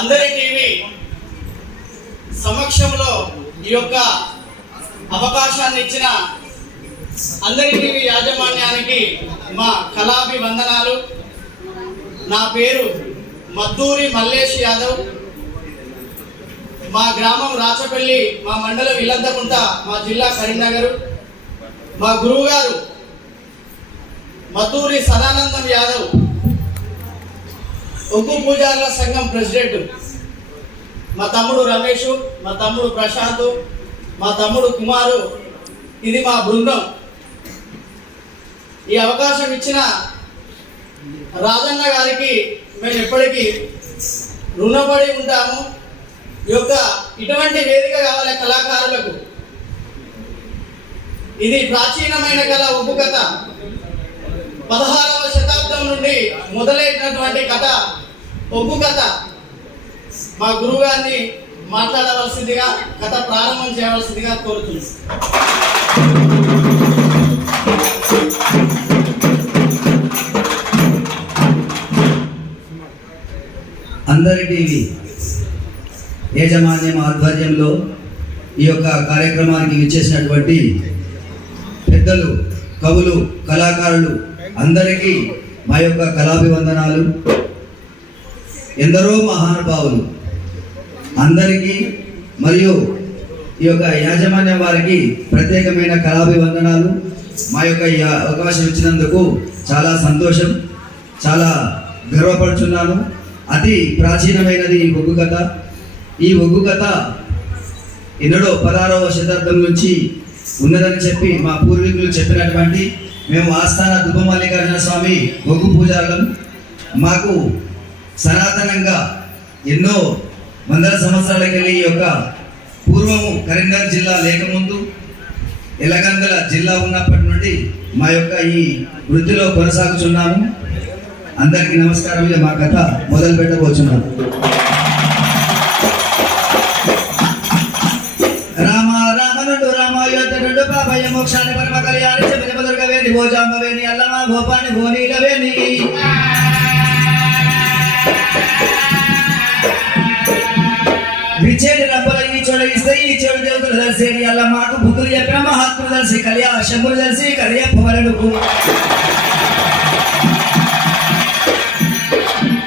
అందరి టీవీ సమక్షంలో ఈ యొక్క అవకాశాన్ని ఇచ్చిన అందరి టీవీ యాజమాన్యానికి మా కళాభివందనాలు. నా పేరు మద్దూరి మల్లేష్ యాదవ్. మా గ్రామం రాచపల్లి, మా మండలం ఇల్లంతకుంట, మా జిల్లా కరీంనగర్. మా గురువు గారు మద్దూరి సదానందం యాదవ్, ఒగ్గు పూజారుల సంఘం ప్రెసిడెంట్. మా తమ్ముడు రమేష్, మా తమ్ముడు ప్రశాంత్, మా తమ్ముడు కుమారు. ఇది మా బృందం. ఈ అవకాశం ఇచ్చిన రాజన్న గారికి మేము ఎప్పటికీ రుణపడి ఉంటాము. ఇటువంటి వేదిక కావాలి కళాకారులకు. ఇది ప్రాచీనమైన కళ, ఒగ్గు కథ. 16వ శతాబ్దం నుండి మొదలైనటువంటి కథ, ఒగ్గు కథ. మా గురువు గారిని మాట్లాడవలసిందిగా, కథ ప్రారంభం చేయవలసిందిగా కోరుతున్నాను. అందరి టీవీ యాజమాన్యం ఆధ్వర్యంలో ఈ యొక్క కార్యక్రమానికి విచ్చేసినటువంటి పెద్దలు, కవులు, కళాకారులు అందరికీ మా యొక్క కళాభివందనాలు. ఎందరో మహానుభావులు అందరికీ మరియు ఈ యొక్క యాజమాన్యం వారికి ప్రత్యేకమైన కళాభివందనాలు. మా యొక్క ఈ అవకాశం ఇచ్చినందుకు చాలా సంతోషం, చాలా గర్వపడుచున్నాను. అతి ప్రాచీనమైనది ఈ ఒగ్గు కథ. ఈ ఒగ్గు కథ ఎన్నడో 16వ శతాబ్దం నుంచి ఉన్నదని చెప్పి మా పూర్వీకులు చెప్పినటువంటి మేము ఆస్థాన దుబ్బమల్లికార్జున స్వామి ఒగ్గు పూజారులం. మాకు సనాతనంగా ఎన్నో వందల సంవత్సరాలకెళ్ళి ఈ యొక్క పూర్వము కరీంనగర్ జిల్లా లేకముందు ఎలగందల జిల్లా ఉన్నప్పటి నుండి మా యొక్క ఈ వృత్తిలో కొనసాగుతున్నాము. అందరికీ నమస్కారం. మా కథ మొదలు పెట్టబోతున్నాము. రామ రామనుడు రామాయోధనుడు బాబయ్య మోక్షాన్ని పరమ కళ్యాణి చెమదుర్గవేణి భోజాంబవేణి అల్లమ గోపాని భోనీలవేణి విచ్చేది రంపల ఈ చోడ ఇస్తే ఈ చెడు దేవతలు దర్శేది అల్ల మాకు బుద్ధులు చెప్పిన మహాత్ములు దర్శి కలియా శంభులు దర్శి కలియ పవరుడుకు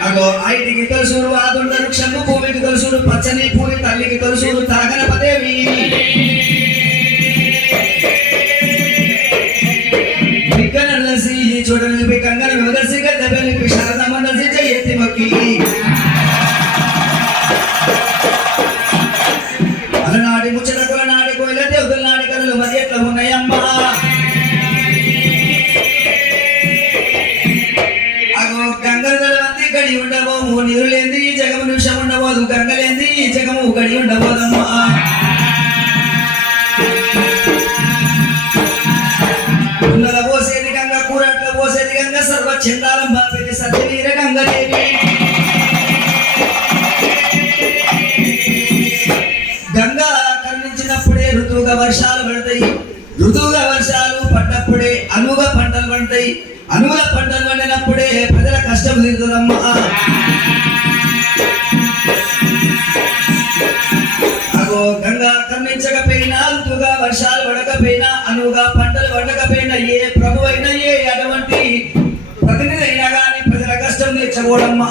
అగో ఐటికి తొలసూడు ఆదుండ వృక్షము, భూమికి తొలసూడు పచ్చని పూరి, తల్లికి తొలసూడు తాగనపదేవి. బిగ్గన దర్శి ఈ చోట నిలిపి కంగన దర్శి గద్దె నిలిపి శారదమ్మ దర్శి ఎత్తి మొక్కి అలనాటి ముచ్చట కొలనాటి కోయిల దేవతల నాటి కళలు మరి ఎట్లా ఉన్నాయమ్మా. అగో గంగల గడి ఉండబోము, నీరు లేని ఈ జగము నిమిషం ఉండబోదు, గంగలేంది ఈ జగము గడి ఉండబోదమ్మా. పుల్లల పోసేది గంగ, కూరట్ల పోసేది గంగ, సర్వ చందాలం బాపేది సత్యవీర గంగదేవి. గంగా కరుణించినప్పుడే ఋతువుగా వర్షాలు పడతాయి, ఋతువుగా వర్షాలు పడ్డప్పుడే అనువుగా పంటలు పండుతాయి, అనువుల పంటలు పండినప్పుడే ప్రజల కష్టం తీరుతుందమ్మా. అగో గంగా కరుణించకపోయినా, ఋతువుగా వర్షాలు పడకపోయినా, అనువుగా పంటలు పండకపోయినా, ఏ ప్రభు అయినా ఏ అటువంటి ప్రతినిధి అయినా కానీ ప్రజల కష్టం తీర్చకూడమ్మా.